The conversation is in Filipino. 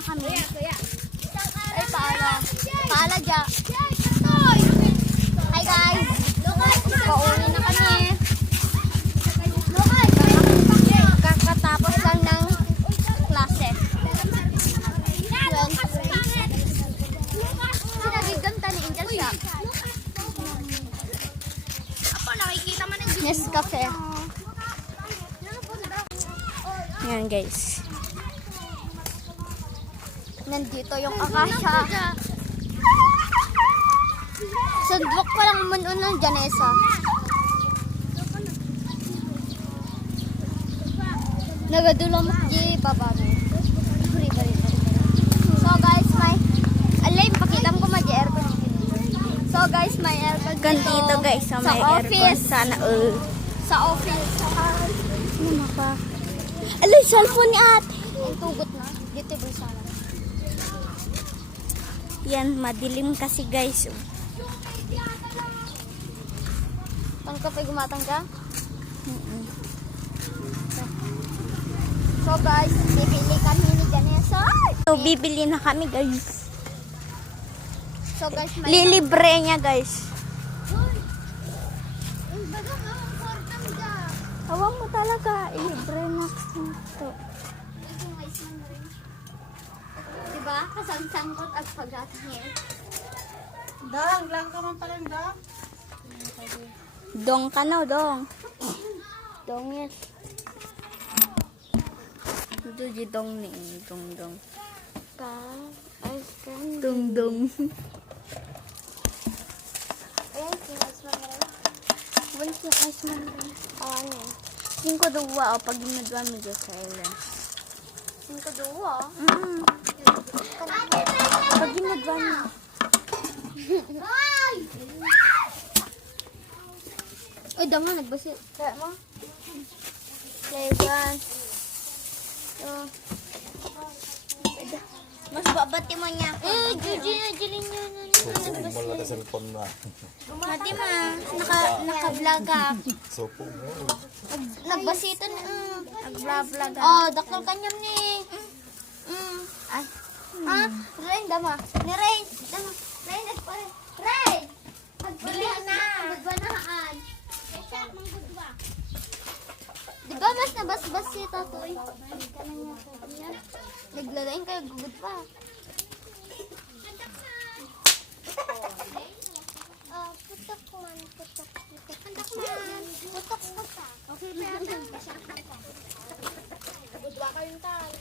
na kami. Ay, paala dya. Hi guys. Pauwi na kami. Kakatapos lang ng klase. Yan. Sinagiganta ni Angel siya. Nescafe. Yan guys. Nandito yung akasya. Sandwok pa lang manon ng Janessa. Nagadulang mo di baba mo. So guys, may alay, pakitam ko may aircon. So guys, may aircon Dito guys, sa may aircon sana. Sa office. Ano pa? Alay, cellphone ni ate. Ang tugot na. Dito ba sana? Yan, madilim kasi guys. Tangkap ay gumatang ka? So guys, bibili kami ni Janessa. So, bibili na kami guys. So guys, may Lilibre niya guys. Hawak mo talaga. Ilibre na ito. Diba? Kasang-sangkot at pagkatangin. Dang, lang ka man pala, dang. Dong ka na, dong. Dong yes. Ito di dong ni. Dong dong. Ka, ice cream. Dong dong. Ayan, sinas mo na rin. Wala siya ice man rin. Ano? 5-2 o pag ginagawa mo dyan sa island. 5-2 ah. Pag ginagawa mo. Ay, dama, nagbasit. Kaya mo? Levan. Mas babati mo niya ako. Juji, Angelin niya. Wala ka cellphone na. Mati ma, naka-vlog ka. Sopo mo. Nagbasitan. Nag-vlog ka. Oh, dakal kanyam ni. Ay. Ha? Rain, dama. Ni Rain. Dama. Rain, nagpare. Rain! Magbili na. Magbanaan. Diba mas nabas-bas si Tatoy? Naglalain kayo gugod pa. Putok man, putok. Putok man. Putok, putok. Okay, pera. Gudwa kayong tal.